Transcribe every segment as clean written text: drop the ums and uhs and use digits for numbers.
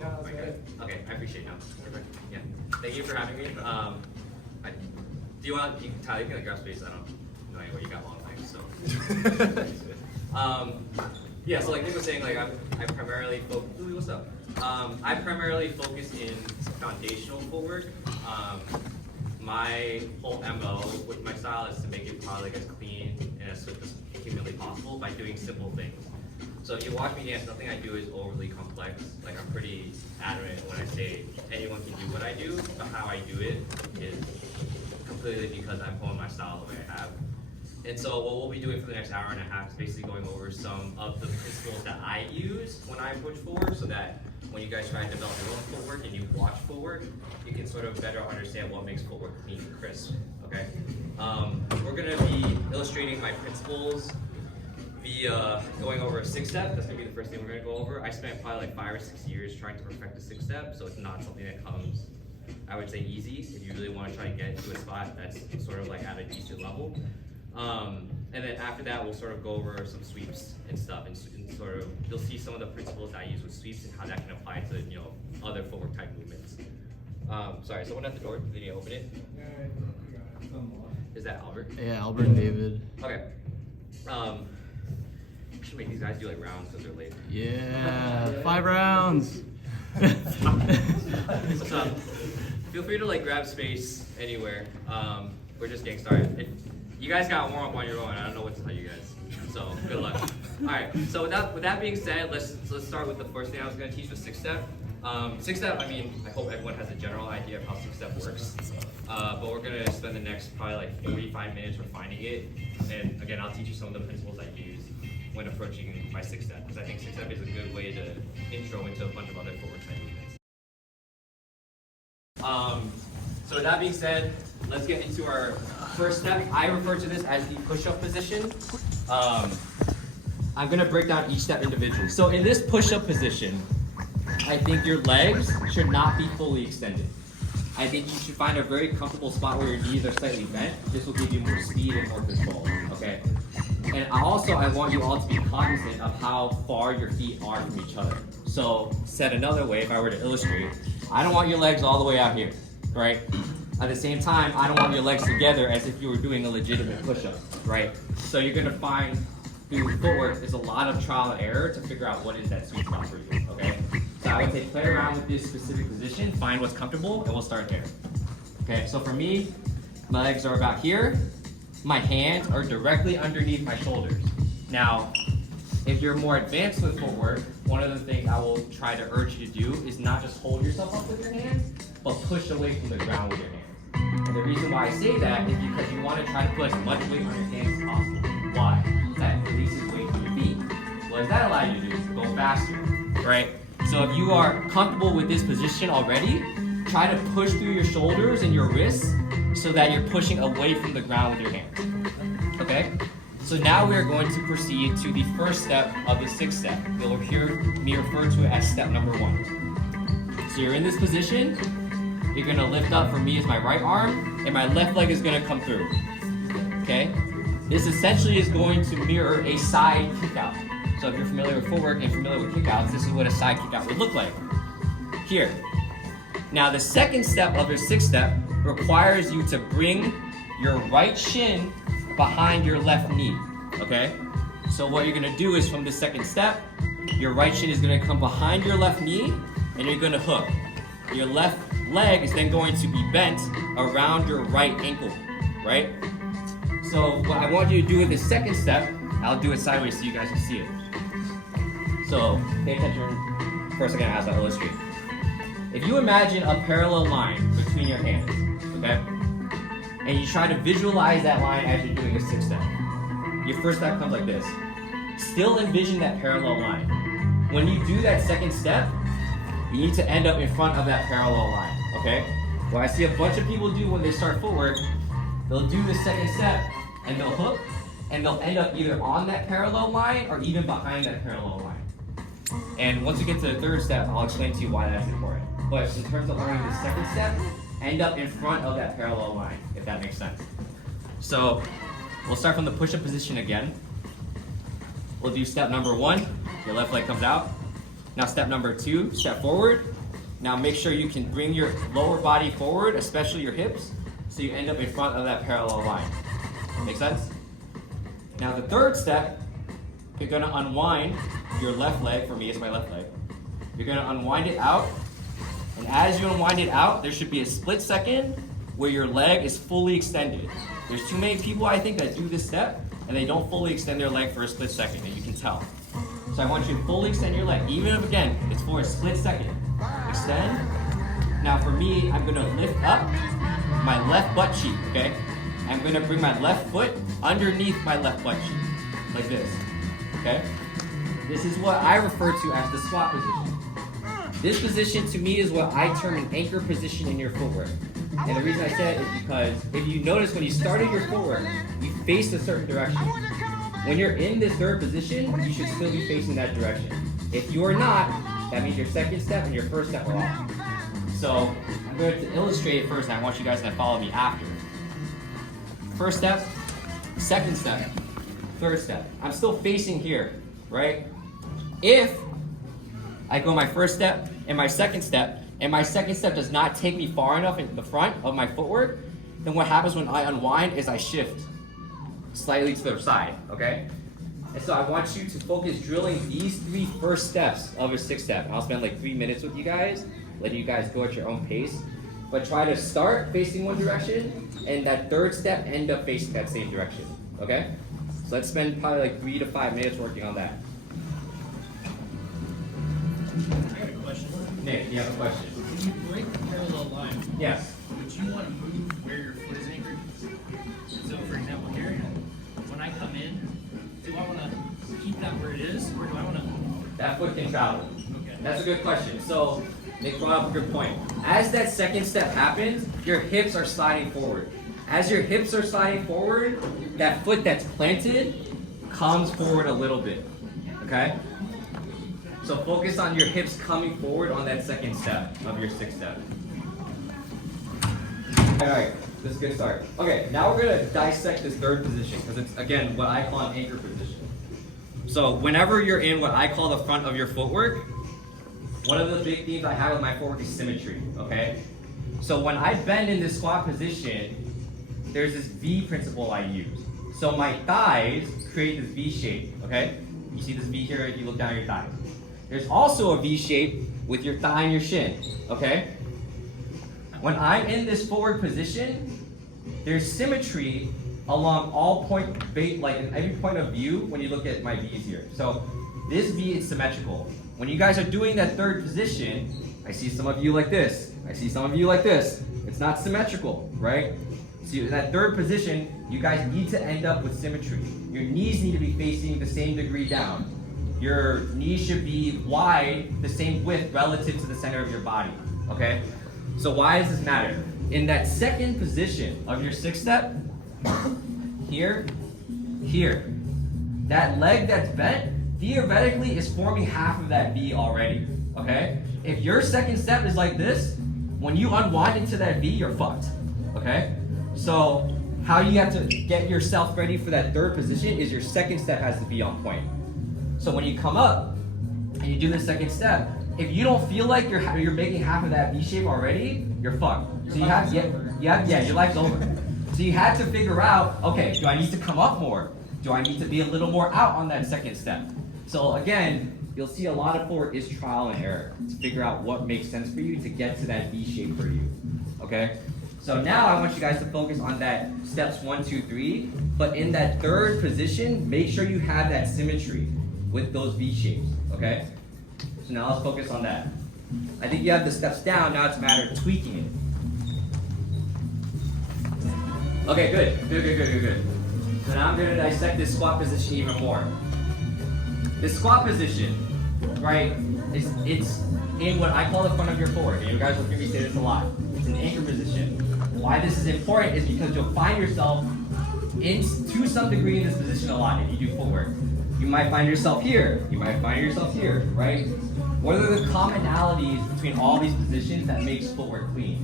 Okay, I appreciate it now. Yeah, thank you for having me. Do you want, Tyler, you can like grab space. I don't know anyway, you got long legs, so. Yeah, so like Nick was saying, like I primarily focus, Louis, what's up? I primarily focus in foundational footwork. My whole MO with my style is to make it probably like as clean and as swift as humanly possible by doing simple things. So if you watch me dance, nothing I do is overly complex. Like I'm pretty adamant when I say anyone can do what I do, but how I do it is completely because I'm pulling my style the way I have. And so what we'll be doing for the next hour and a half is basically going over some of the principles that I use when I approach footwork, so that when you guys try and develop your own footwork and you watch footwork, you can sort of better understand what makes footwork clean and crisp, okay? We're gonna be illustrating my principles via going over a 6-step. That's gonna be the first thing we're gonna go over. I spent probably like 5 or 6 years trying to perfect a 6-step, so it's not something that comes, I would say, easy. If you really wanna try and get to a spot that's sort of like at a decent level. And then after that, we'll sort of go over some sweeps and stuff, and sort of, you'll see some of the principles that I use with sweeps and how that can apply to, you know, other footwork type movements. Sorry, someone at the door, did you open it? Is that Albert? Yeah, Albert and David. Okay. We should make these guys do like rounds because they're late. Yeah, 5 rounds. What's up? Feel free to like grab space anywhere. We're just getting started. You guys got warm up on your own. I don't know what to tell you guys. So good luck. All right. So with that being said, let's start with the first thing I was going to teach was 6-step. 6-step. I mean, I hope everyone has a general idea of how 6-step works. But we're going to spend the next probably like 45 minutes refining it. And again, I'll teach you some of the principles I use when approaching my 6-step, because I think 6-step is a good way to intro into a bunch of other footwork type movements. So with that being said, let's get into our first step. I refer to this as the push-up position. I'm gonna break down each step individually. So in this push-up position, I think your legs should not be fully extended. I think you should find a very comfortable spot where your knees are slightly bent. This will give you more speed and more control, okay? And I want you all to be cognizant of how far your feet are from each other. So said another way, if I were to illustrate, I don't want your legs all the way out here, right? At the same time, I don't want your legs together as if you were doing a legitimate push-up, right? So you're gonna find through footwork, there's a lot of trial and error to figure out what is that sweet spot for you, okay? So I would say play around with this specific position, find what's comfortable, and we'll start there. Okay, so for me, my legs are about here. My hands are directly underneath my shoulders. Now, if you're more advanced with footwork, one of the things I will try to urge you to do is not just hold yourself up with your hands, but push away from the ground with your hands. And the reason why I say that is because you want to try to put as much weight on your hands as possible. Why? That releases weight from your feet. What does that allow you to do? Go faster, right? So if you are comfortable with this position already, try to push through your shoulders and your wrists so that you're pushing away from the ground with your hands, okay? So now we are going to proceed to the first step of the 6-step. You'll hear me refer to it as step number 1. So you're in this position, you're gonna lift up, for me is my right arm, and my left leg is gonna come through, okay? This essentially is going to mirror a side kick out. So if you're familiar with footwork and familiar with kickouts, this is what a side kick out would look like. Here. Now the second step of your 6-step requires you to bring your right shin behind your left knee, okay? So what you're gonna do is from the second step, your right shin is gonna come behind your left knee and you're gonna hook. Your left leg is then going to be bent around your right ankle, right? So what I want you to do with the second step, I'll do it sideways so you guys can see it. So pay attention for a second as I illustrate. If you imagine a parallel line between your hands, okay? And you try to visualize that line as you're doing a 6-step. Your first step comes like this. Still envision that parallel line. When you do that second step, you need to end up in front of that parallel line, okay? What I see a bunch of people do when they start footwork, they'll do the second step and they'll hook and they'll end up either on that parallel line or even behind that parallel line. And once we get to the third step, I'll explain to you why that's important. But in terms of learning the second step, end up in front of that parallel line, if that makes sense. So we'll start from the push-up position again. We'll do step number 1. Your left leg comes out. Now step number 2, step forward. Now make sure you can bring your lower body forward, especially your hips, so you end up in front of that parallel line. Make sense? Now the third step, you're gonna unwind your left leg. For me, it's my left leg. You're gonna unwind it out, and as you unwind it out, there should be a split second where your leg is fully extended. There's too many people, I think, that do this step, and they don't fully extend their leg for a split second, and you can tell. So I want you to fully extend your leg, even if, again, it's for a split second. Extend. Now for me, I'm gonna lift up my left butt cheek, okay? I'm gonna bring my left foot underneath my left butt cheek, like this, okay? This is what I refer to as the squat position. This position to me is what I term an anchor position in your footwork. And the reason I say it is because if you notice when you started your footwork, you faced a certain direction. When you're in this third position, you should still be facing that direction. If you are not, that means your second step and your first step are off. So I'm going to illustrate it first, and I want you guys to follow me after. First step, second step, third step. I'm still facing here, right? If I go my first step and my second step does not take me far enough in the front of my footwork, then what happens when I unwind is I shift slightly to the side, okay? And so I want you to focus drilling these 3 first steps of a 6 step. I'll spend like 3 minutes with you guys, letting you guys go at your own pace. But try to start facing one direction, and that third step end up facing that same direction, okay? So let's spend probably like 3 to 5 minutes working on that. I got a question. Nick, you have a question? When you break the parallel line, Yes. would you want to move where your foot is anchored? So, for example, here, when I come in, do I want to keep that where it is, or do I want to? That foot can travel. Okay. That's a good question. So Nick brought up a good point. As that second step happens, your hips are sliding forward. As your hips are sliding forward, that foot that's planted comes forward a little bit, okay? So focus on your hips coming forward on that second step of your 6th step. All right, this is a good start. Okay, now we're gonna dissect this third position because it's, again, what I call an anchor position. So whenever you're in what I call the front of your footwork, one of the big themes I have with my footwork is symmetry, okay? So when I bend in this squat position, there's this V principle I use. So my thighs create this V shape, okay? You see this V here if you look down at your thighs. There's also a V shape with your thigh and your shin, okay? When I'm in this forward position, there's symmetry along all like in every point of view when you look at my V's here. So this V is symmetrical. When you guys are doing that third position, I see some of you like this. I see some of you like this. It's not symmetrical, right? So in that third position, you guys need to end up with symmetry. Your knees need to be facing the same degree down. Your knees should be wide, the same width relative to the center of your body, okay? So why does this matter? In that second position of your 6th step, here, that leg that's bent, theoretically is forming half of that V already, okay? If your second step is like this, when you unwind into that V, you're fucked, okay? So how you have to get yourself ready for that third position is your second step has to be on point. So when you come up and you do the second step, if you don't feel like you're making half of that V shape already, you're fucked. So your life's over. So you have to figure out, okay, do I need to come up more? Do I need to be a little more out on that second step? So again, you'll see a lot of forward is trial and error to figure out what makes sense for you to get to that V shape for you, okay? So now I want you guys to focus on that steps 1, 2, 3, but in that third position, make sure you have that symmetry with those V shapes, okay? So now let's focus on that. I think you have the steps down, now it's a matter of tweaking it. Okay, good. So now I'm gonna dissect this squat position even more. This squat position, right, it's in what I call the front of your footwork, and you guys will hear me say this a lot. It's an anchor position. Why this is important is because you'll find yourself to some degree in this position a lot if you do footwork. You might find yourself here, you might find yourself here, right? What are the commonalities between all these positions that makes footwork clean?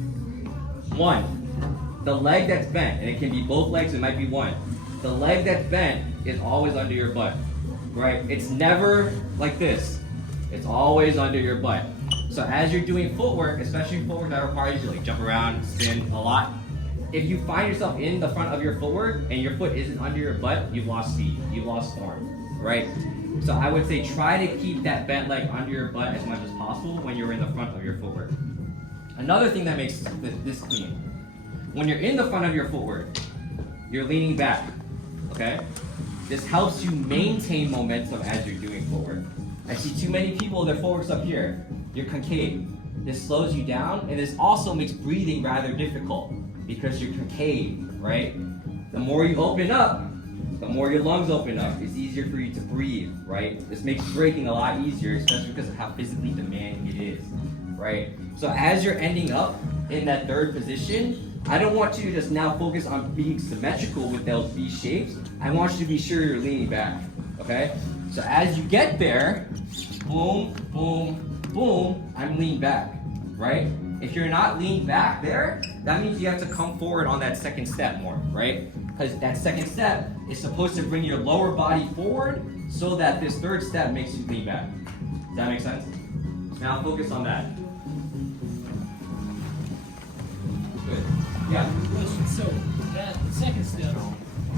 1, the leg that's bent, and it can be both legs, it might be one. The leg that's bent is always under your butt, right? It's never like this. It's always under your butt. So as you're doing footwork, especially footwork that requires you to like jump around, spin a lot, if you find yourself in the front of your footwork and your foot isn't under your butt, you've lost speed, you've lost form, right? So I would say try to keep that bent leg under your butt as much as possible when you're in the front of your footwork. Another thing that makes this clean, when you're in the front of your footwork, you're leaning back, okay? This helps you maintain momentum as you're doing footwork. I see too many people, their footwork's up here. You're concave. This slows you down, and this also makes breathing rather difficult because you're concave, right? The more you open up, the more your lungs open up. It's easier for you to breathe, right? This makes breathing a lot easier, especially because of how physically demanding it is, right? So as you're ending up in that third position, I don't want you to just now focus on being symmetrical with those V shapes. I want you to be sure you're leaning back, okay? So as you get there, boom, boom, boom, I'm leaning back, right? If you're not leaning back there, that means you have to come forward on that second step more, right? Because that second step is supposed to bring your lower body forward so that this third step makes you lean back. Does that make sense? Now focus on that. Good. Yeah. Question. So that second step,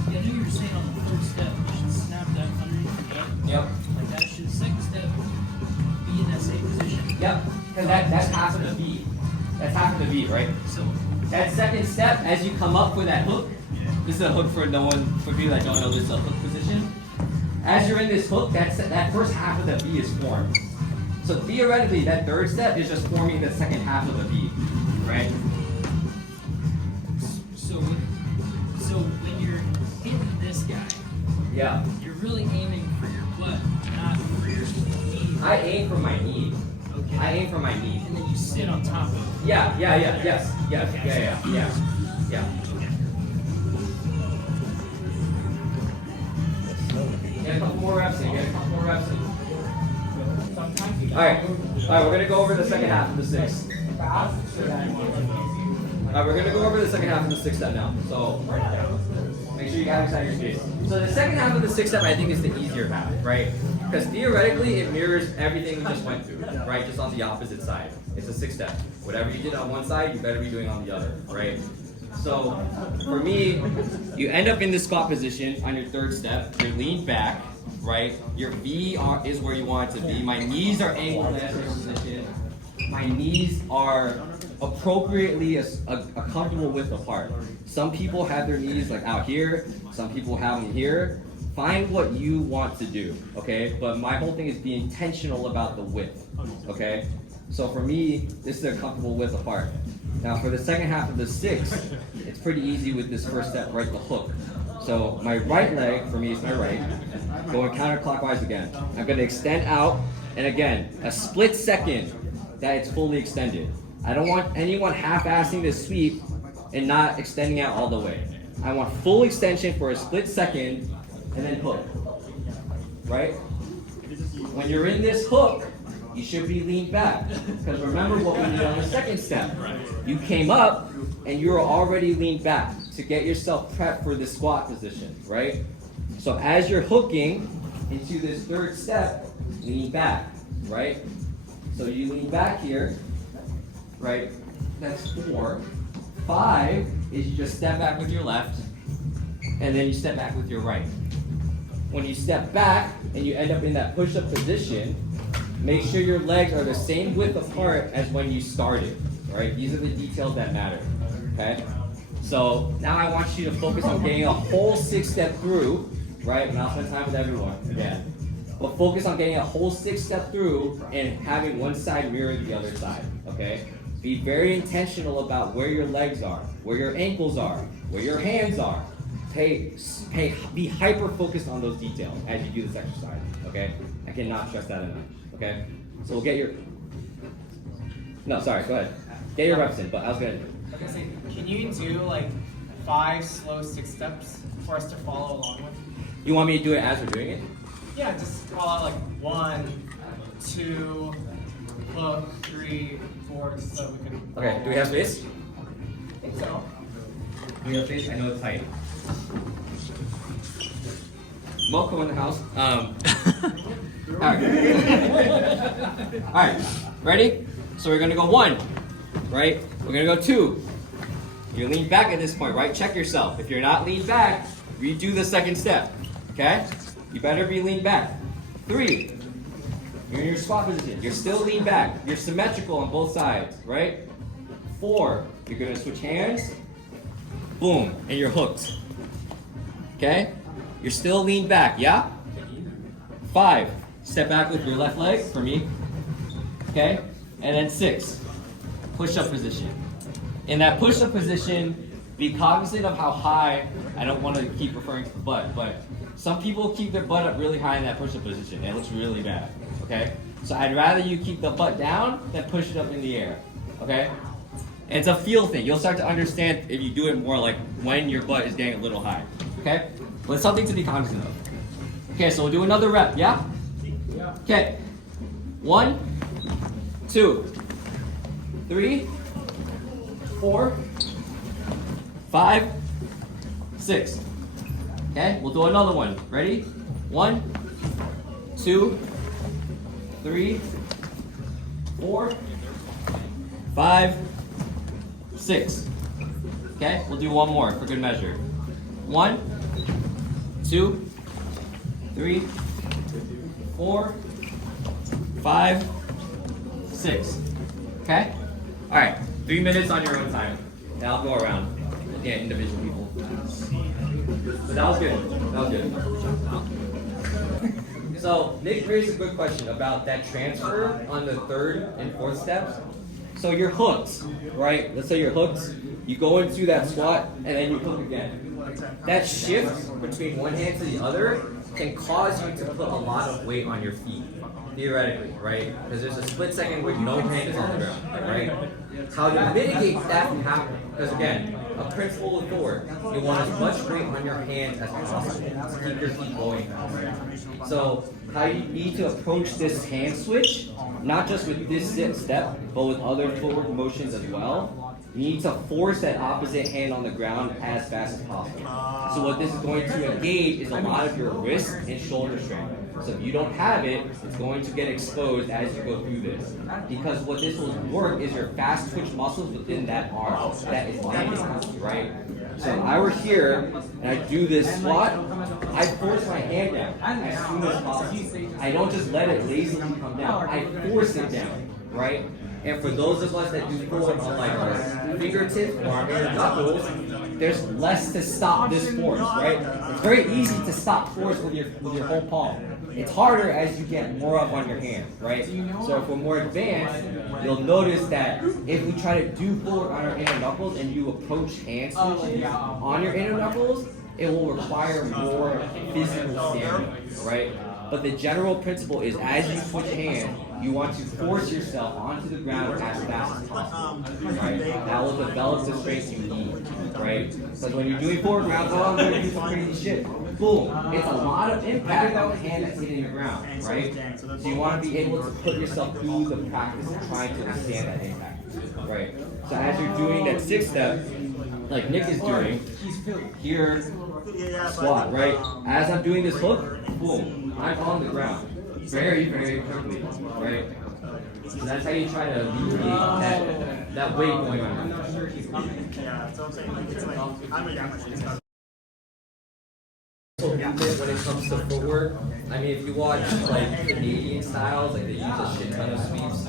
I know you were saying on the third step you should snap that underneath the hip. Yep. Like that should second step be in that same position. Yep. Because that's half of the V. That's half of the V, right? So that second step, as you come up with that hook, this is a hook for people that don't know this is a hook position. As you're in this hook, that first half of the V is formed. So theoretically, that third step is just forming the second half of the V, right? So when you're hitting this guy, Yeah. you're really aiming for your butt, not for your knee. I aim for my knee. Okay. I aim for my knee. And then you sit on top of it. Yeah, yes, Okay. yeah. Get a couple more reps in, Alright, we're gonna go over the second half of the six. Alright, we're gonna go over the second half of the six step now. So make sure you have inside your space. So the second half of the six step I think is the easier half, right? Because theoretically it mirrors everything we just went through, right? Just on the opposite side. It's a six step. Whatever you did on one side, you better be doing on the other, right? So for me, you end up in the squat position on your third step. You're leaned back, right? Your V is where you want it to be. My knees are angled in that position. My knees are appropriately a comfortable width apart. Some people have their knees like out here. Some people have them here. Find what you want to do, okay? But my whole thing is be intentional about the width, okay? So for me, this is a comfortable width apart. Now for the second half of the six, it's pretty easy with this first step, right, the hook. So my right leg, for me, is my right, going counterclockwise again. I'm gonna extend out, and again, a split second that it's fully extended. I don't want anyone half-assing this sweep and not extending out all the way. I want full extension for a split second, and then hook, right? When you're in this hook, you should be leaned back. Because remember what we did on the second step. You came up and you were already leaned back to get yourself prepped for the squat position, right? So as you're hooking into this third step, lean back, right? So you lean back here, right? That's 4. 5 is you just step back with your left, and then you step back with your right. When you step back and you end up in that push-up position, make sure your legs are the same width apart as when you started, right? These are the details that matter, okay? So now I want you to focus on getting a whole 6 step through, right? And I'll spend time with everyone, yeah. But focus on getting a whole 6 step through and having one side mirror the other side, okay? Be very intentional about where your legs are, where your ankles are, where your hands are. Be hyper focused on those details as you do this exercise, okay? I cannot stress that enough, okay? So we'll get your, no, sorry, go ahead. Get your reps in, but I was gonna. Okay, so can you do like 5 slow 6 steps for us to follow along with? You want me to do it as we're doing it? Yeah, just call out like 1, 2, hook, 3, 4, just so we can. Okay, do we have space? I think so. Do we have space? I know it's tight. Moko in the house. Alright. Alright, ready? So we're gonna go 1, right? We're gonna go 2. You lean back at this point, right? Check yourself. If you're not leaned back, redo the second step. Okay? You better be leaned back. 3. You're in your squat position. You're still leaned back. You're symmetrical on both sides, right? 4. You're gonna switch hands. Boom, and you're hooked. Okay? You're still leaned back, yeah? 5. Step back with your left leg for me. Okay? And then 6. Push-up position. In that push-up position, be cognizant of how high. I don't want to keep referring to the butt, but some people keep their butt up really high in that push-up position, and it looks really bad. Okay? So I'd rather you keep the butt down than push it up in the air. Okay? And it's a feel thing. You'll start to understand if you do it more like when your butt is getting a little high. Okay? But it's something to be cognizant of. Okay, so we'll do another rep, yeah? Okay. 1, 2, 3, 4, 5, 6. Okay, we'll do another one. Ready? 1, 2, 3, 4, 5, 6. Okay, we'll do one more for good measure. 1, 2, 3, 4, 5, 6. Okay? Alright, 3 minutes on your own time. Now I'll go around looking at individual people. But that was good. That was good. So Nick raised a good question about that transfer on the 3rd and 4th steps. So you're hooked, right? Let's say you're hooked. You go into that squat and then you hook again. That shift between one hand to the other can cause you to put a lot of weight on your feet, theoretically, right? Because there's a split second where no hand is on the ground, right? How to mitigate that from happening? Because again, a principle of footwork, you want as much weight on your hands as possible to keep your feet going. So how you need to approach this hand switch, not just with this step, but with other footwork motions as well. You need to force that opposite hand on the ground as fast as possible. So what this is going to engage is a lot of your wrist and shoulder strength. So if you don't have it, it's going to get exposed as you go through this. Because what this will work is your fast twitch muscles within that arm that is landing, right? So if I were here and I do this squat, I force my hand down as soon as possible. I don't just let it lazily come down. I force it down, right? And for those of us that do forward on like our fingertips or our inner knuckles, there's less to stop this force, right? It's very easy to stop force with your whole palm. It's harder as you get more up on your hand, right? So if we're more advanced, you'll notice that if we try to do forward on our inner knuckles and you approach hand switches on your inner knuckles, it will require more physical stamina, right? But the general principle is as you switch hands, you want to force yourself onto the ground as fast as possible, right? That will develop the strength you need, right? Because when you're doing forward rounds, oh, I'm going to do some crazy shit. Boom. It's a lot of impact on the hand that's hitting the ground, right? So you want to be able to put yourself through the practice of trying to withstand that impact, right? So as you're doing that 6th step, like Nick is doing, here, squat, right? As I'm doing this hook, boom, I'm on the ground. Very, very quickly, right? So that's how you try to alleviate that weight going on. When it comes to footwork, I mean, if you watch like Canadian styles, like they use a shit ton of sweeps.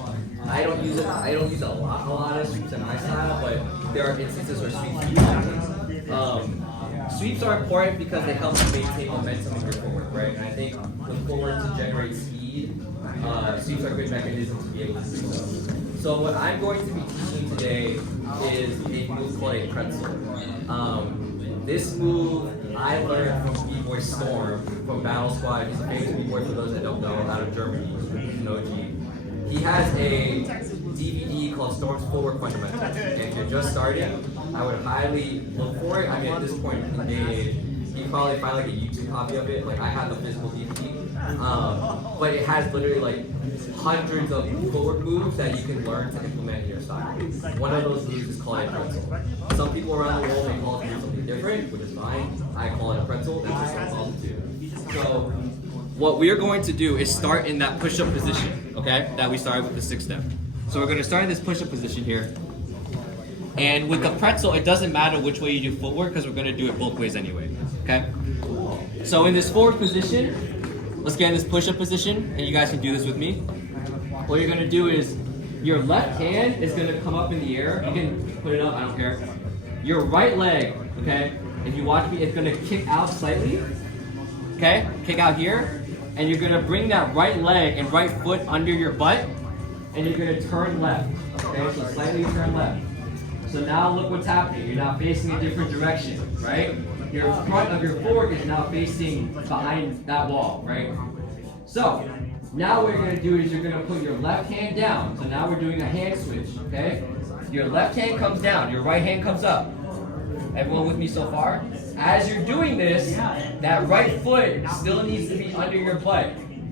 I don't use a lot of sweeps in my style, but there are instances where sweeps do happen. Sweeps are important because they help you maintain momentum in your footwork, right? And I think with footwork to generate speed, sweeps are a good mechanism to be able to do so. So what I'm going to be teaching today is a move called a pretzel. This move I learned from B-Boy Storm from Battle Squad. He's a famous B-Boy for those that don't know, out of Germany. He's an OG. He has a DVD called Storm's Footwork Fundamentals. And if you're just starting, I would highly look for it. I mean, at this point in the day, you can probably find like a YouTube copy of it. Like I have the physical DVD. But it has literally like hundreds of footwork moves that you can learn to implement in your style. One of those moves is called a pretzel. Some people around the world may call it something different, which is fine. I call it a pretzel. That's just what I call it too. So what we are going to do is start in that push-up position, okay? That we started with the 6 step. So we're going to start in this push-up position here. And with the pretzel, it doesn't matter which way you do footwork because we're going to do it both ways anyway, okay? So in this forward position, let's get in this push-up position, and you guys can do this with me. What you're going to do is your left hand is going to come up in the air. You can put it up, I don't care. Your right leg, okay? If you watch me, it's going to kick out slightly, okay? Kick out here. And you're going to bring that right leg and right foot under your butt, and you're going to turn left, okay? So slightly turn left. So now look what's happening. You're now facing a different direction, right? Your front of your fork is now facing behind that wall, right? So now what you're going to do is you're going to put your left hand down. So now we're doing a hand switch, okay? Your left hand comes down, your right hand comes up. Everyone with me so far? As you're doing this, that right foot still needs to be under your butt.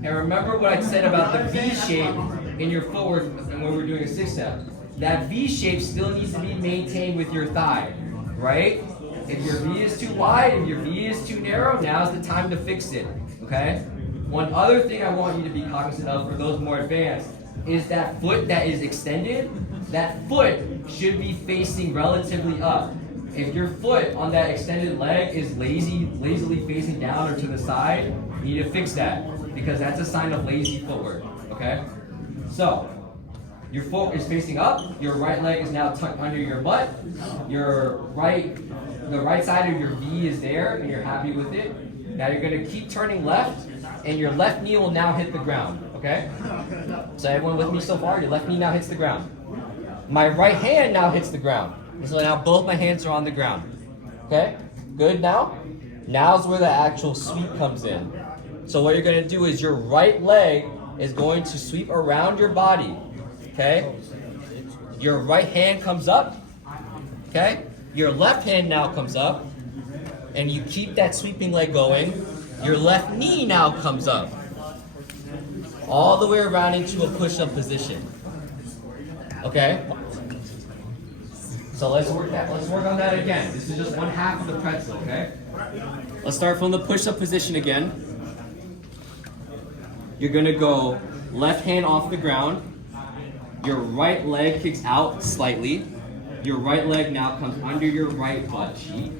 And remember what I said about the V shape in your footwork and when we're doing a 6 step. That V shape still needs to be maintained with your thigh, right? If your V is too wide, if your V is too narrow, now's the time to fix it, okay? One other thing I want you to be cognizant of for those more advanced is that foot that is extended, that foot should be facing relatively up. If your foot on that extended leg is lazily facing down or to the side, you need to fix that because that's a sign of lazy footwork, okay? So, your foot is facing up, your right leg is now tucked under your butt, the right side of your V is there and you're happy with it. Now you're gonna keep turning left and your left knee will now hit the ground, okay? So everyone with me so far? Your left knee now hits the ground. My right hand now hits the ground. So now both my hands are on the ground. Okay? Good now? Now's where the actual sweep comes in. So what you're going to do is your right leg is going to sweep around your body. Okay? Your right hand comes up. Okay? Your left hand now comes up. And you keep that sweeping leg going. Your left knee now comes up. All the way around into a push-up position. Okay? So let's work on that again. This is just one half of the pretzel, okay? Let's start from the push-up position again. You're gonna go left hand off the ground. Your right leg kicks out slightly. Your right leg now comes under your right butt cheek.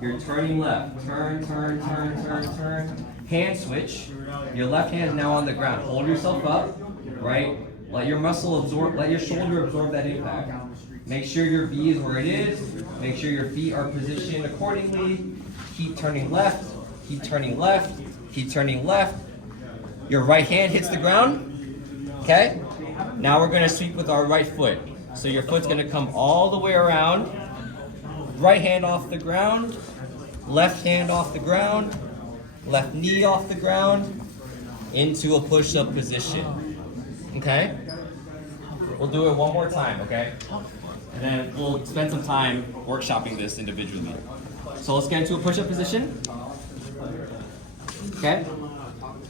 You're turning left. Turn. Hand switch. Your left hand is now on the ground. Hold yourself up, right? Let your shoulder absorb that impact. Make sure your V is where it is. Make sure your feet are positioned accordingly. Keep turning left. Keep turning left. Keep turning left. Your right hand hits the ground. Okay? Now we're going to sweep with our right foot. So your foot's going to come all the way around. Right hand off the ground. Left hand off the ground. Left knee off the ground. Into a push-up position. Okay? We'll do it one more time, okay? And then we'll spend some time workshopping this individually. So let's get into a push-up position. Okay?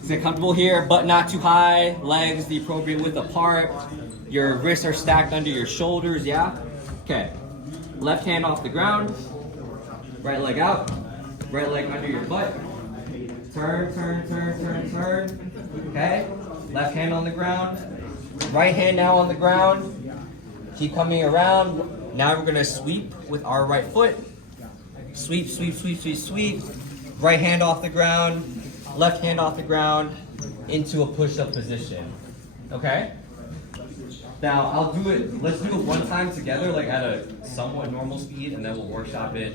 Get comfortable here, butt not too high, legs the appropriate width apart. Your wrists are stacked under your shoulders, yeah? Okay. Left hand off the ground. Right leg out. Right leg under your butt. Turn. Okay? Left hand on the ground. Right hand now on the ground. Keep coming around. Now we're gonna sweep with our right foot. Sweep. Right hand off the ground. Left hand off the ground. Into a push-up position. Okay? Now let's do it one time together, like at a somewhat normal speed, and then we'll workshop it.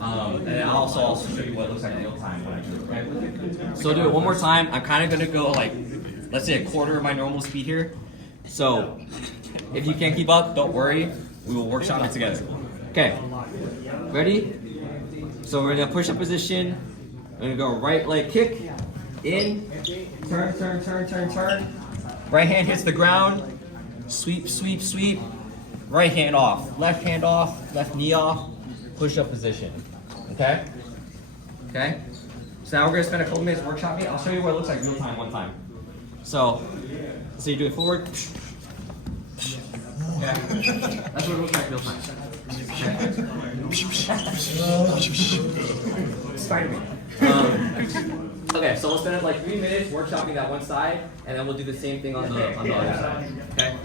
And I'll also show you what it looks like in real time when I do it, okay? So I'll do it one more time. I'm kind of gonna go like, let's say a quarter of my normal speed here. So if you can't keep up, don't worry. We will workshop it together. Okay, ready? So we're in a push-up position. We're gonna go right leg kick, in, turn. Right hand hits the ground, sweep. Right hand off, left knee off, push-up position. Okay? Okay? So now we're gonna spend a couple minutes workshopping. I'll show you what it looks like real time, one time. So you do it forward. Okay. That's what it looks like real time. Okay. Spider-Man. Okay, so we'll spend like 3 minutes workshopping that one side, and then we'll do the same thing on the other side. Okay?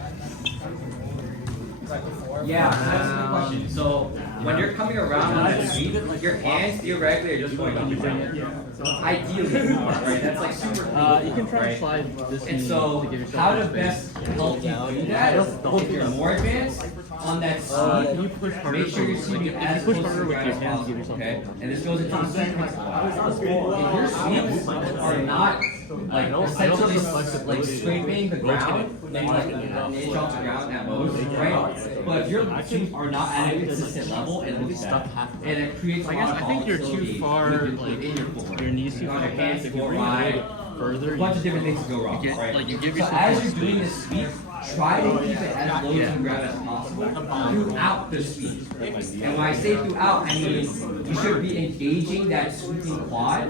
Yeah, that's a good question. So when you're coming around on that sweep, your hands theoretically are just going up and down. Ideally, right? That's like super cool. You can try right? to slide this And knee so to give yourself how to space. best help you do that is if you're more advanced on that sweep, You push harder. make sure you're sweeping as If you close push to harder the with ground your as hands, give possible. yourself Okay? more. And this goes into the sequence a lot. If your sweeps are not like I don't essentially have the flexibility like scraping the ground, rotate maybe like an inch off the ground at most, right? But if your sweeps are not at a consistent level, it looks bad. And it creates a I lot guess of I think you're too volatility far, within your like footwork. your knees too On far your hands back. If go you bring it a wide, little bit further, a bunch of different things can go wrong, get- right? like, you give so yourself as more you're doing space. this sweep, try to keep it as low to the ground as possible throughout the sweep. And when I say throughout, I mean you should be engaging that sweeping quad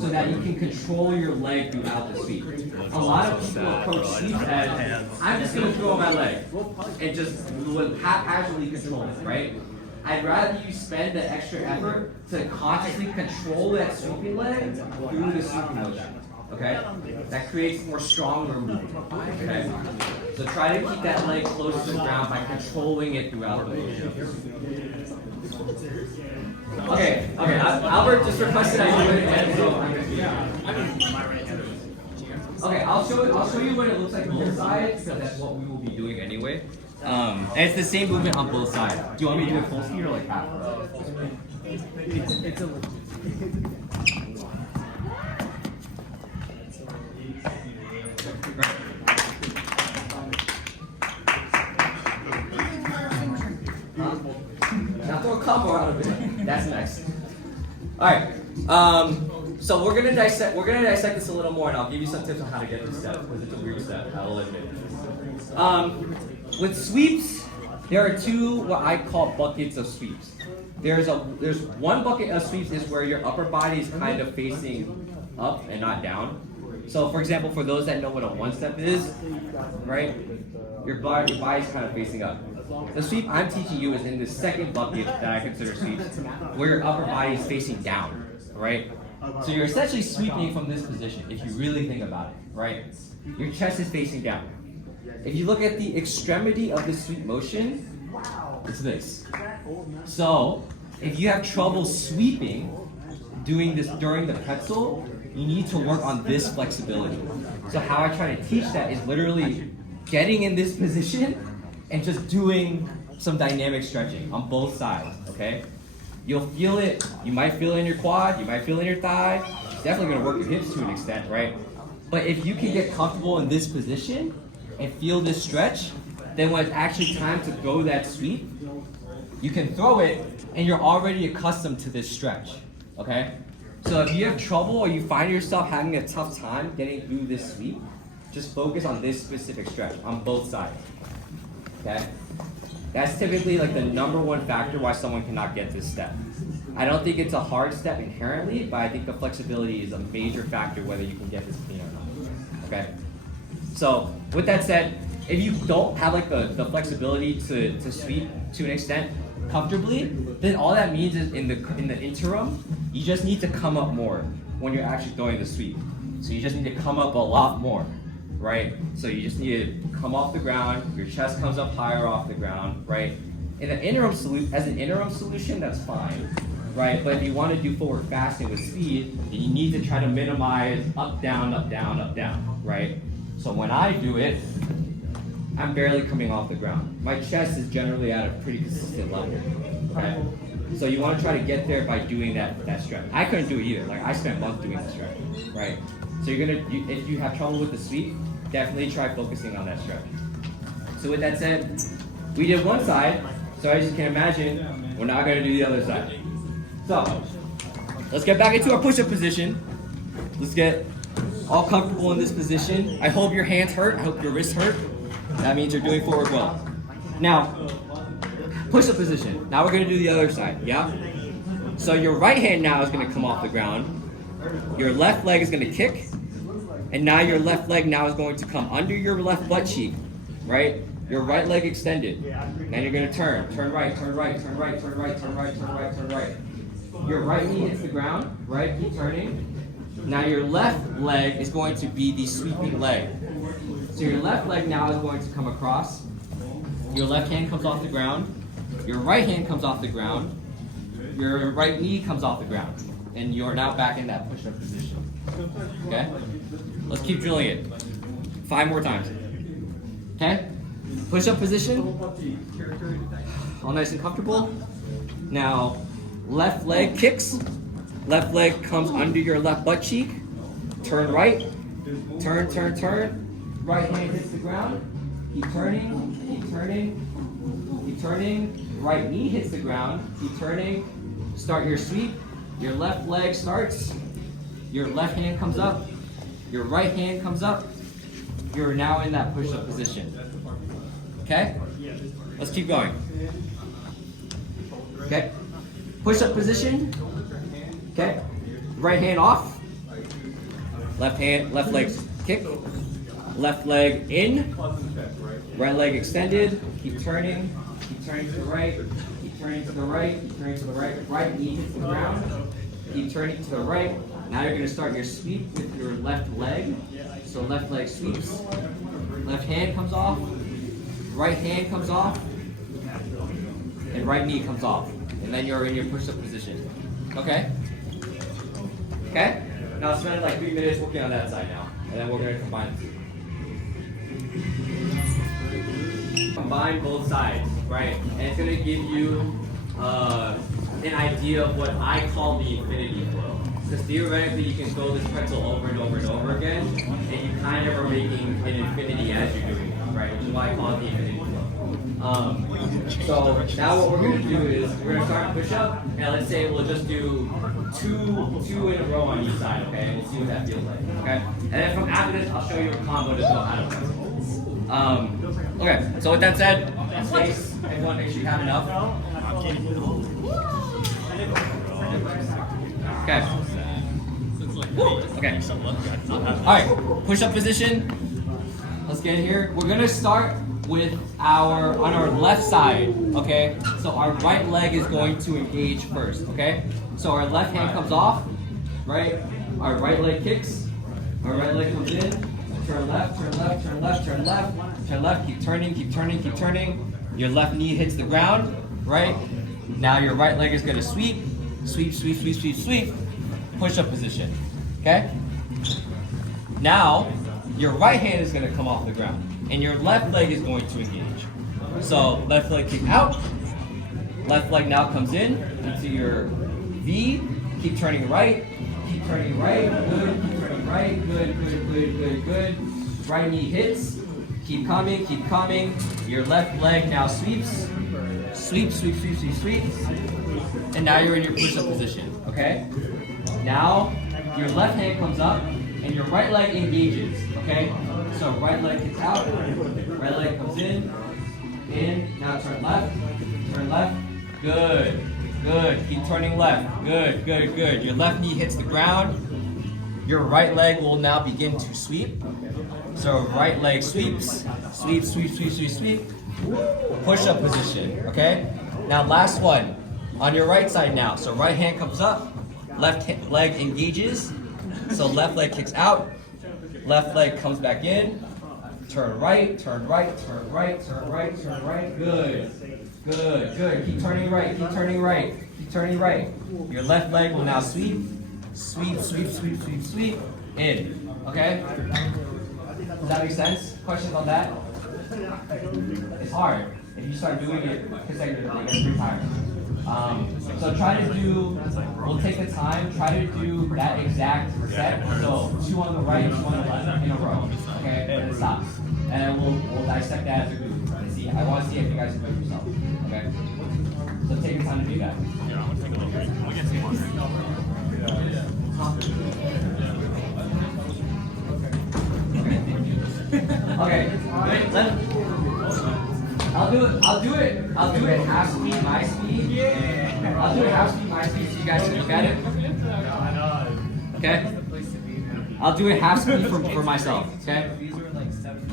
so that you can control your leg throughout the sweep. A lot of people approach sweeps as, I'm just going to throw my leg and just haphazardly control it, right? I'd rather you spend the extra effort to consciously control that sweeping leg through the sweeping motion. Okay? That creates more stronger movement. Okay? So try to keep that leg close to the ground by controlling it throughout the motion. Okay, Albert just requested I do it again, so I'm gonna do it. Okay, I'll show you what it looks like both sides, because that's what we will be doing anyway. And it's the same movement on both sides. Do you want me to do it full speed or like half? Now throw a combo out of it. That's next. All right. So we're gonna dissect this a little more, and I'll give you some tips on how to get this step because it's a weird step. I will admit. With sweeps, there are two what I call buckets of sweeps. There's one bucket of sweeps is where your upper body is kind of facing up and not down. So for example, for those that know what a one step is, right? Your body's kind of facing up. The sweep I'm teaching you is in the second bucket that I consider sweeps, where your upper body is facing down, right? So you're essentially sweeping from this position, if you really think about it, right? Your chest is facing down. If you look at the extremity of the sweep motion, it's this. So if you have trouble sweeping, doing this during the pretzel, you need to work on this flexibility. So how I try to teach that is literally getting in this position and just doing some dynamic stretching on both sides, okay? You'll feel it, you might feel it in your quad, you might feel it in your thigh. It's definitely gonna work your hips to an extent, right? But if you can get comfortable in this position and feel this stretch, then when it's actually time to throw that sweep, you can throw it and you're already accustomed to this stretch, okay? So if you have trouble or you find yourself having a tough time getting through this sweep, just focus on this specific stretch on both sides, okay? That's typically like the #1 factor why someone cannot get this step. I don't think it's a hard step inherently, but I think the flexibility is a major factor whether you can get this clean or not, okay? So with that said, if you don't have like the flexibility to sweep to an extent comfortably, then all that means is in the interim, you just need to come up more when you're actually throwing the sweep. So you just need to come up a lot more, right? So you just need to come off the ground, your chest comes up higher off the ground, right? In an interim as an interim solution, that's fine, right? But if you want to do forward fasting with speed, then you need to try to minimize up, down, up, down, up, down, right? So when I do it, I'm barely coming off the ground. My chest is generally at a pretty consistent level, okay? So you want to try to get there by doing that stretch. I couldn't do it either. Like I spent months doing the stretch, right? So if you have trouble with the sweep, definitely try focusing on that stretch. So with that said, we did one side. So as you can imagine, we're now going to do the other side. So let's get back into our push-up position. Let's get all comfortable in this position. I hope your hands hurt. I hope your wrists hurt. That means you're doing forward well. Now, push-up position. Now we're going to do the other side, yeah? So your right hand now is going to come off the ground. Your left leg is going to kick. And now your left leg now is going to come under your left butt cheek, right? Your right leg extended. Now you're going to turn right, turn right, turn right, turn right, turn right, turn right. Your right knee hits the ground, right? Keep turning. Now your left leg is going to be the sweeping leg. So your left leg now is going to come across. Your left hand comes off the ground. Your right hand comes off the ground. Your right knee comes off the ground. And you're now back in that push-up position. Okay? Let's keep drilling it. 5 more times. Okay? Push-up position. All nice and comfortable. Now, left leg kicks. Left leg comes under your left butt cheek. Turn right. Turn, turn, turn. Right hand hits the ground. Keep turning. Keep turning. Keep turning. Right knee hits the ground. Keep turning. Start your sweep. Your left leg starts. Your left hand comes up. Your right hand comes up. You're now in that push-up position. Okay? Let's keep going. Okay? Push-up position. Okay? Right hand off. Left leg kick. Left leg in. Right leg extended. Keep turning. Keep turning to the right. Keep turning to the right. Keep turning to the right. Right knee hits the ground. Keep turning to the right. Now you're going to start your sweep with your left leg. So left leg sweeps. Left hand comes off. Right hand comes off. And right knee comes off. And then you're in your push-up position. Okay? Okay? Now spend like 3 minutes working on that side now. And then we're going to combine the two. Combine both sides, right? And it's going to give you an idea of what I call the infinity flow. Because theoretically you can throw this pretzel over and over and over again, and you kind of are making an infinity as you're doing it, right? Which is why I call it the infinity flow. So now what we're going to do is we're going to start push up, and let's say we'll just do two in a row on each side, okay? And we'll see what that feels like, okay? And then from after this, I'll show you a combo to go out of pretzel. Okay, so with that said, space, everyone make sure you have enough. Okay. Okay. Alright, push-up position. Let's get in here. We're gonna start with on our left side, okay? So our right leg is going to engage first, okay? So our left hand comes off, right? Our right leg kicks. Our right leg comes in. Turn left, turn left, turn left, turn left, turn left. Keep turning, keep turning, keep turning. Your left knee hits the ground, right? Now your right leg is gonna sweep. Sweep, sweep, sweep, sweep, sweep. Push-up position, okay? Now, your right hand is gonna come off the ground, and your left leg is going to engage. So, left leg kick out. Left leg now comes in into your V. Keep turning right. Keep turning right. Good. Keep turning right. Good, good, good, good, good. Right knee hits. Keep coming, keep coming. Your left leg now sweeps. Sweep, sweep, sweep, sweep, sweep. And now you're in your push-up position, okay? Now, your left hand comes up, and your right leg engages, okay? So right leg kicks out, right leg comes in, now turn left, good, good, keep turning left, good, good, good. Your left knee hits the ground, your right leg will now begin to sweep. So right leg sweeps, sweep, sweep, sweep, sweep, sweep. Push-up position, okay? Now last one, on your right side now. So right hand comes up, left leg engages, so left leg kicks out, left leg comes back in, turn right, turn right, turn right, turn right, turn right, good, good, good. Keep turning right, keep turning right, keep turning right. Your left leg will now sweep, sweep, sweep, sweep, sweep, sweep, in, okay? Does that make sense? Questions on that? It's hard. If you start doing it consecutively, it gets pretty tiring. So try to do, we'll take the time, try to do that exact set. So 2 on the right, 2 on the left in a row, okay? And then stop. And then we'll dissect that as a group and see. I want to see if you guys can do it yourself, okay? So take your time to do that. Yeah, I'm gonna take a look. We can see one. Okay, wait, I'll do it half speed, my speed. Yeah. I'll do it half speed, my speed so you guys can look at it. Okay? I'll do it half speed for myself, okay?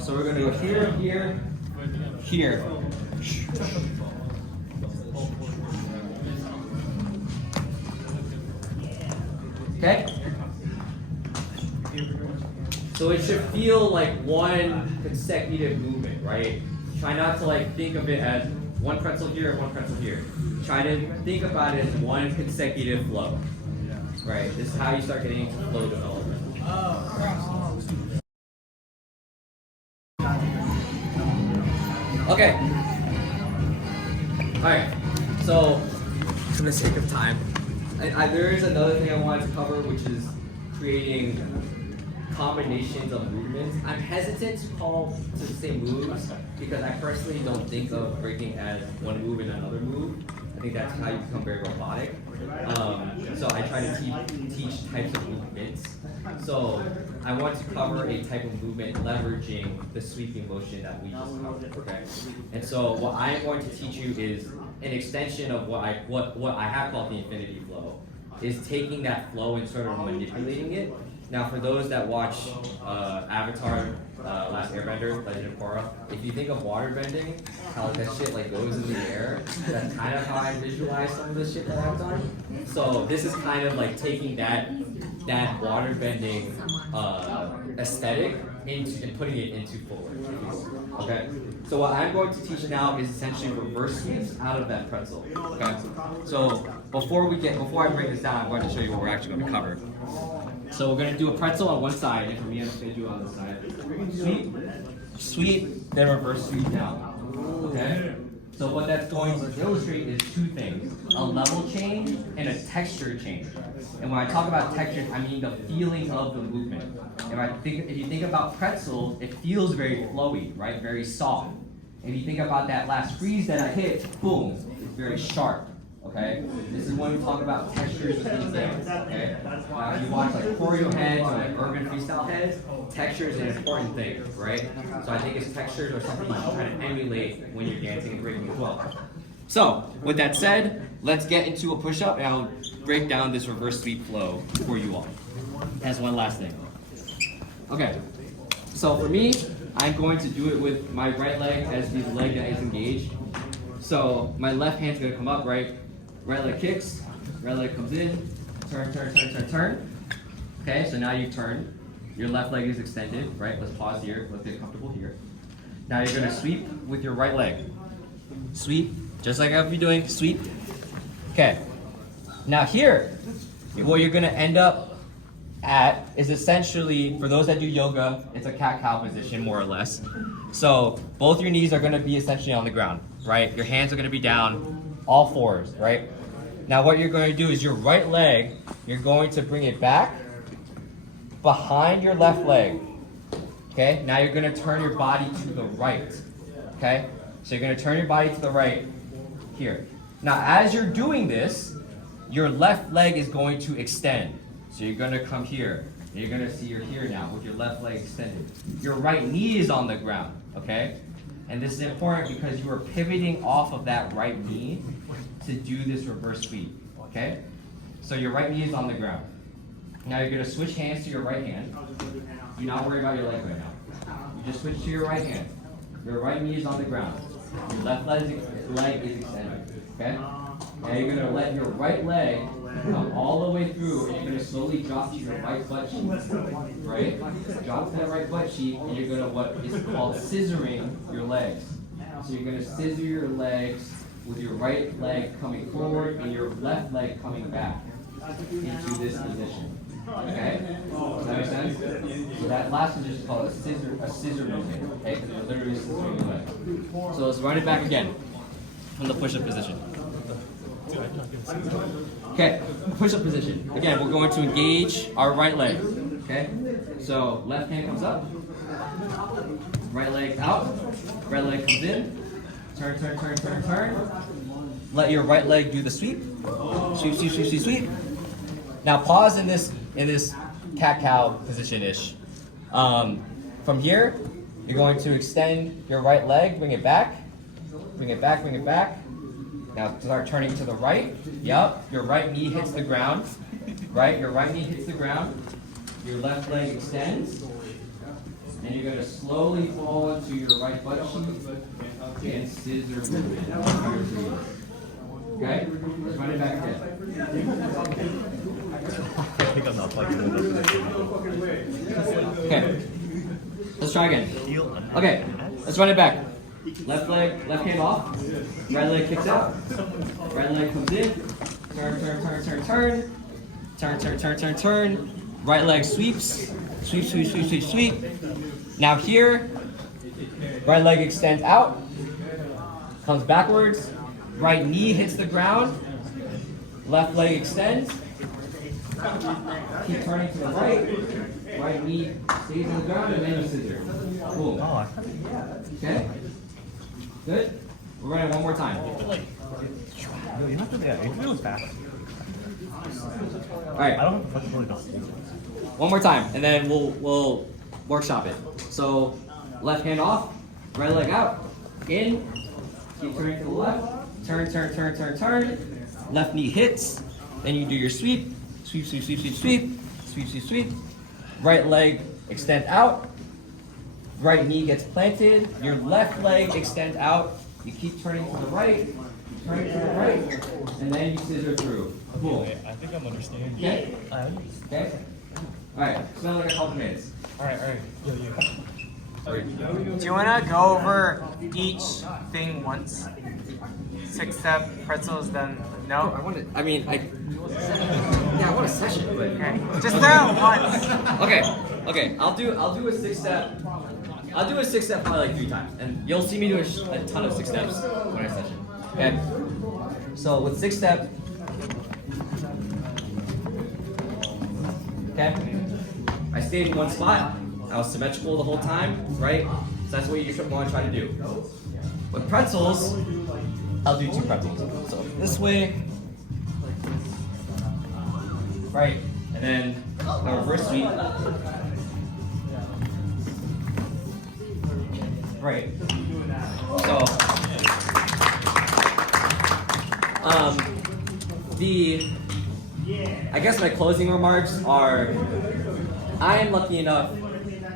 So we're gonna go here, here, here. Okay? So it should feel like one consecutive movement, right? Try not to like think of it as one pretzel here and one pretzel here. Try to think about it as one consecutive flow. Right? This is how you start getting into flow development. Okay. Alright. So for the sake of time, there is another thing I wanted to cover, which is creating combinations of movements. I'm hesitant to call to say moves because I personally don't think of breaking as one move and another move. I think that's how you become very robotic. So I try to teach types of movements. So I want to cover a type of movement leveraging the sweeping motion that we just covered. Okay. And so what I am going to teach you is an extension of what I have called the infinity flow, is taking that flow and sort of manipulating it. Now, for those that watch Avatar, Last Airbender, Legend of Korra, if you think of water bending, how that shit like goes in the air, that's kind of how I visualize some of the shit that I've done. So this is kind of like taking that water bending aesthetic and putting it into Footwork. Okay. So what I'm going to teach now is essentially reverse sweeps out of that pretzel. Okay. So before I break this down, I'm going to show you what we're actually going to cover. So we're going to do a pretzel on one side, and for me, I'm going to do on the side. Sweep, sweep, then reverse sweep down. Okay? So what that's going to illustrate is two things: a level change and a texture change. And when I talk about texture, I mean the feeling of the movement. If you think about pretzels, it feels very flowy, right? Very soft. If you think about that last freeze that I hit, boom, it's very sharp. Okay, this is when we talk about textures of these things. Okay, if you watch like choreo heads or like urban freestyle heads, texture is an important thing, right? So I think it's textures or something you should try to emulate when you're dancing and breaking as well. So with that said, let's get into a push-up, and I'll break down this reverse sweep flow for you all. As one last thing. Okay, so for me, I'm going to do it with my right leg as the leg that is engaged. So my left hand's gonna come up, right? Right leg kicks, right leg comes in, turn, turn, turn, turn, turn. Okay, so now you turn. Your left leg is extended, right? Let's pause here, let's get comfortable here. Now you're gonna sweep with your right leg. Sweep, just like I'll be doing, sweep. Okay, now here, what you're gonna end up at is essentially, for those that do yoga, it's a cat-cow position, more or less. So both your knees are gonna be essentially on the ground, right? Your hands are gonna be down, all fours, right? Now what you're going to do is your right leg, you're going to bring it back behind your left leg. Okay, now you're going to turn your body to the right. Okay, so you're going to turn your body to the right here. Now as you're doing this, your left leg is going to extend. So you're going to come here. And you're going to see you're here now with your left leg extended. Your right knee is on the ground. Okay, and this is important because you are pivoting off of that right knee to do this reverse sweep, okay? So your right knee is on the ground. Now you're gonna switch hands to your right hand. Do not worry about your leg right now. You just switch to your right hand. Your right knee is on the ground. Your left leg is extended, okay? Now you're gonna let your right leg come all the way through, and you're gonna slowly drop to your right butt cheek, right? Drop to that right butt cheek, and you're gonna, what is called scissoring your legs. So you're gonna scissor your legs with your right leg coming forward and your left leg coming back into this position. Okay? Does that make sense? So that last position is called a scissor movement. Okay? Because you're literally scissoring your leg. So let's run it back again from the push-up position. Okay, push-up position. Again, we're going to engage our right leg. Okay? So left hand comes up, right leg out, right leg comes in. Turn, turn, turn, turn, turn. Let your right leg do the sweep. Sweep, sweep, sweep, sweep, sweep. Now pause in this cat-cow position-ish. From here, you're going to extend your right leg, bring it back, bring it back, bring it back. Now start turning to the right. Yep, your right knee hits the ground. Right, your right knee hits the ground. Your left leg extends. And you're going to slowly fall into your right butt cheek and scissor movement. Okay? Let's run it back again. Okay. Let's try again. Okay. Let's run it back. Left leg, left hand off. Right leg kicks out. Right leg comes in. Turn, turn, turn, turn, turn. Turn, turn, turn, turn, turn. Right leg sweeps. Sweep, sweep, sweep, sweep, sweep. Now here, right leg extends out. Comes backwards. Right knee hits the ground. Left leg extends. Keep turning to the right. Right knee stays on the ground and then you scissor. Boom. Okay? Good? We're running one more time. Alright. One more time and then we'll workshop it. So left hand off, right leg out, in, keep turning to the left, turn, turn, turn, turn, turn, left knee hits, then you do your sweep, sweep, sweep, sweep, sweep, sweep, sweep, sweep, sweep, right leg extend out, right knee gets planted, your left leg extends out, you keep turning to the right, turning to the right, and then you scissor through. Cool. I think I'm understanding. Okay? Okay? Alright, spend like a couple minutes. Alright. Do you want to go over each thing once? 6-step pretzels, then no? I want to, I want a session, but. Okay, just do it once. Okay, I'll do a 6-step. I'll do a 6-step probably like 3 times, and you'll see me do a ton of 6 steps when I session. Okay. So with 6-step. Okay. I stayed in one spot. I was symmetrical the whole time, right? So that's what you want to try to do. With pretzels, I'll do 2 pretzels. So this way, right, and then a reverse sweep. Right. So, I guess my closing remarks are, I am lucky enough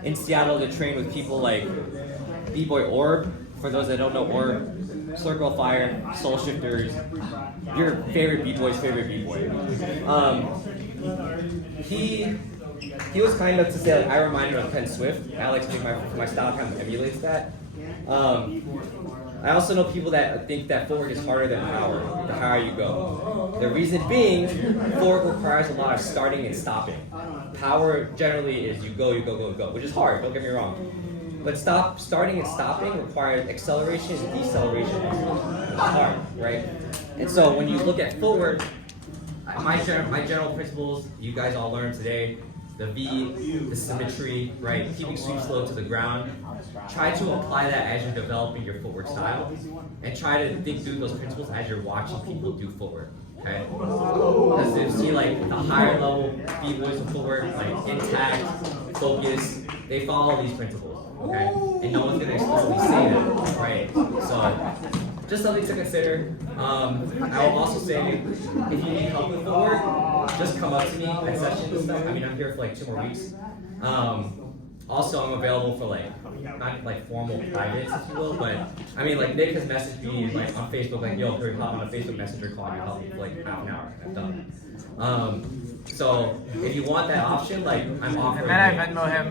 in Seattle to train with people like B-Boy Orb. For those that don't know Orb, Circle of Fire, Soul Shifters, your favorite B-Boy's favorite B-Boy. He was kind enough to say, like, I remind him of Penn Swift. I like to think my style kind of emulates that. I also know people that think that footwork is harder than power, the higher you go. The reason being, footwork requires a lot of starting and stopping. Power generally is you go, which is hard, don't get me wrong. But starting and stopping requires acceleration and deceleration. It's hard, right? And so when you look at footwork, my general principles, you guys all learned today, the V, the symmetry, right? Keeping sweep slow to the ground. Try to apply that as you're developing your footwork style, and try to think through those principles as you're watching people do footwork. Okay? Because you see, like the higher level B-boys of footwork, like intact, focus, they follow these principles. Okay? And no one's gonna explicitly say them, right? So just something to consider. I will also say, if you need help with footwork, just come up to me at sessions and stuff. I mean, I'm here for like 2 more weeks. Also, I'm available for like, not like formal privates, if you will, but I mean, like Nick has messaged me like on Facebook, like, yo, can we hop on a Facebook Messenger call and help me for like half an hour? I've done. So if you want that option, like I'm offering. And then I Venmo him.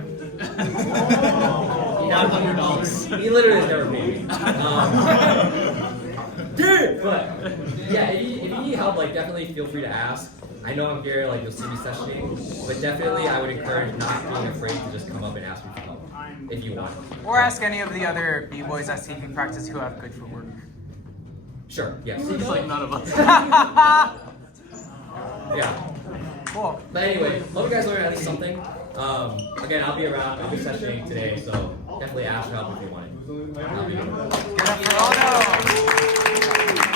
You got $100. He literally has never paid me. Dude! But yeah, if you need help, like definitely feel free to ask. I know I'm here, like you'll see me sessioning, but definitely I would encourage not being afraid to just come up and ask me for help if you want. Or ask any of the other B-boys at CP practice who have good footwork. Sure, yes. Seems like none of us. Yeah. Cool. But anyway, hope you guys learned at least something. Again, I'll be around. I'll be sessioning today, so definitely ask for help if you want it. I'll be here. Give it up for Ohno.